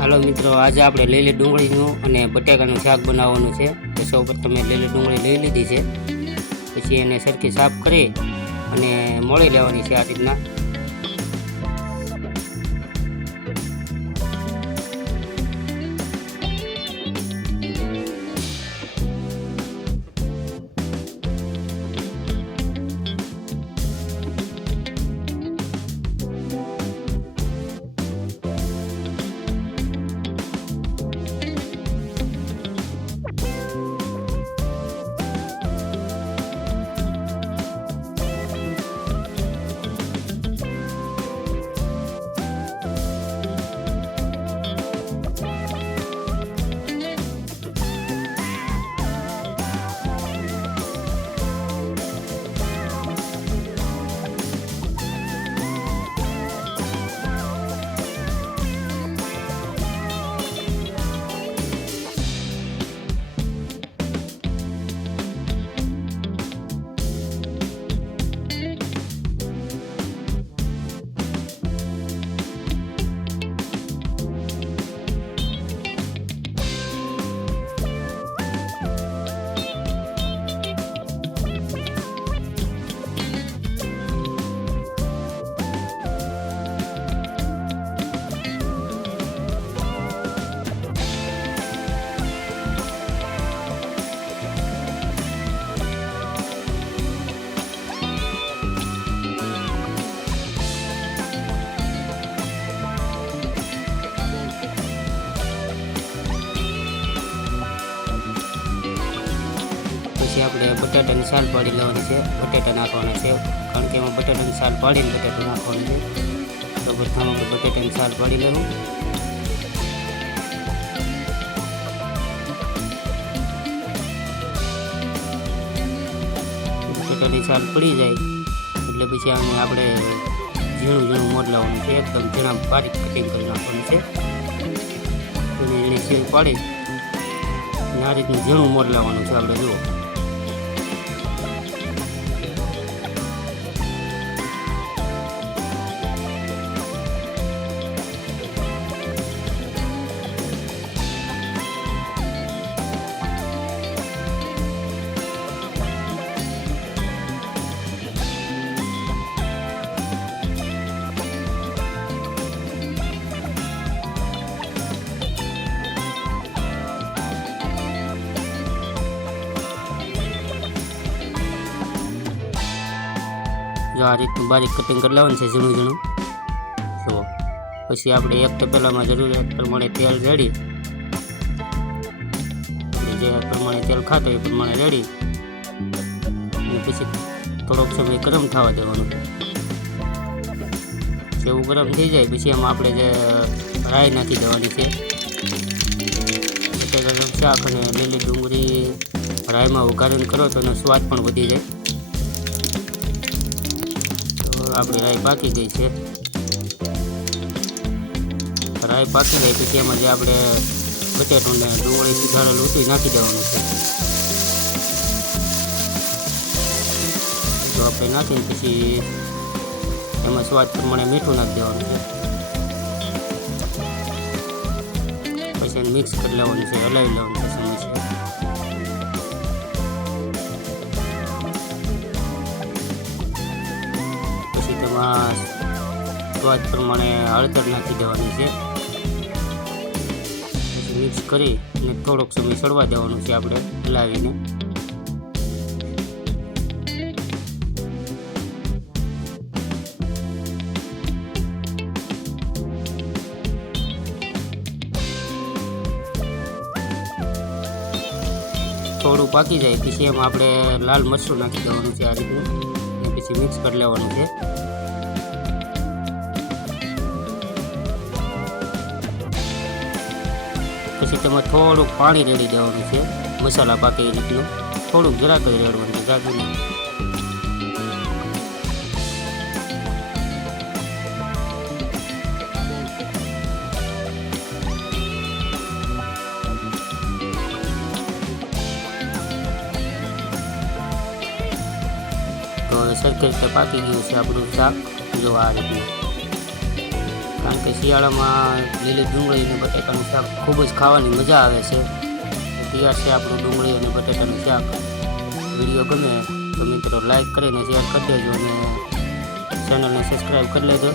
હાલો મિત્રો, આજે આપણે લીલી ડુંગળીનું અને બટાકાનું શાક બનાવવાનું છે. તો સૌપ્રથમ મેં લીલી ડુંગળી લઈ લીધી છે. પછી એને સરખી સાફ કરી અને મોળી લેવાની છે આ રીતના. પછી આપણે બટાટાની છાલ પાડી લેવાની છે. બટાટા નાખવાના છે, કારણ કે એમાં બટાટાની છાલ પાડીને બટાટું નાખવાનું છે. તો પ્રથમ આપણે બટાટાની છાલ પાડી લેવું. બટાટાની છાલ પડી જાય એટલે પછી આને આપણે ઝીણું ઝીણું મોડલાવવાનું છે. એકદમ ઝીણા બારીક કટિંગ કરી નાખવાનું છે. એની છેલ પાડી આ રીતનું ઝીણું મોડલાવવાનું છે. આપણે જુઓ, આ રીતનું બારીક કટિંગ કરી લેવાનું છે, ઝીણું ઝીણું. જુઓ, પછી આપણે એક તપેલામાં જરૂરિયાત પ્રમાણે તેલ રેડી, જે પ્રમાણે તેલ ખાતો એ પ્રમાણે રેડી અને પછી થોડોક સમય ગરમ થવા દેવાનું. જેવું ગરમ થઈ જાય પછી એમાં આપણે જે રાઈ નાખી દેવાની છે. બટાકાનું શાક અને લીલી ડુંગળી રાઈમાં વઘારીને કરો તો એનો સ્વાદ પણ વધી જાય. આપણી રાઈ પાકી ગઈ છે. રાઈ પાકી જાય પછી એમાં જે આપણે બટેટું ને ડુંગળી સુધારેલું હતું નાખી દેવાનું છે. તો આપણે નાખીને પછી એમાં સ્વાદ પ્રમાણે મીઠું નાખી દેવાનું છે. પછી એને મિક્સ કરી લેવાનું છે, હલાવી લેવાનું છે સમય. તેમાં સ્વાદ પ્રમાણે હળદર નાખી દેવાની છે. પછી મિક્સ કરી અને થોડોક સમય સડવા દેવાનું છે આપણે હલાવીને. થોડું પાકી જાય પછી એમાં આપણે લાલ મરચું નાખી દેવાનું છે આ રીતનું. પછી મિક્સ કરી લેવાનું છે. પછી તેમાં થોડુંક પાણી રેડી દેવાનું છે, મસાલા પાકે એ રીતનું. થોડુંક જરાક જ રેડવાનું છે, જાજુ નહીં. તો સરખી રીતે પાકી ગયું છે આપણું શાક. જો આ રીતનું કારણ કે શિયાળામાં લીલી ડુંગળી અને બટેટાનું શાક ખૂબ જ ખાવાની મજા આવે છે. તૈયાર છે આપણું ડુંગળી અને બટેટાનું શાક. વિડીયો ગમે તો મિત્રો લાઈક કરીને શેર કરી દેજો અને ચેનલને સબસ્ક્રાઈબ કરી લેજો.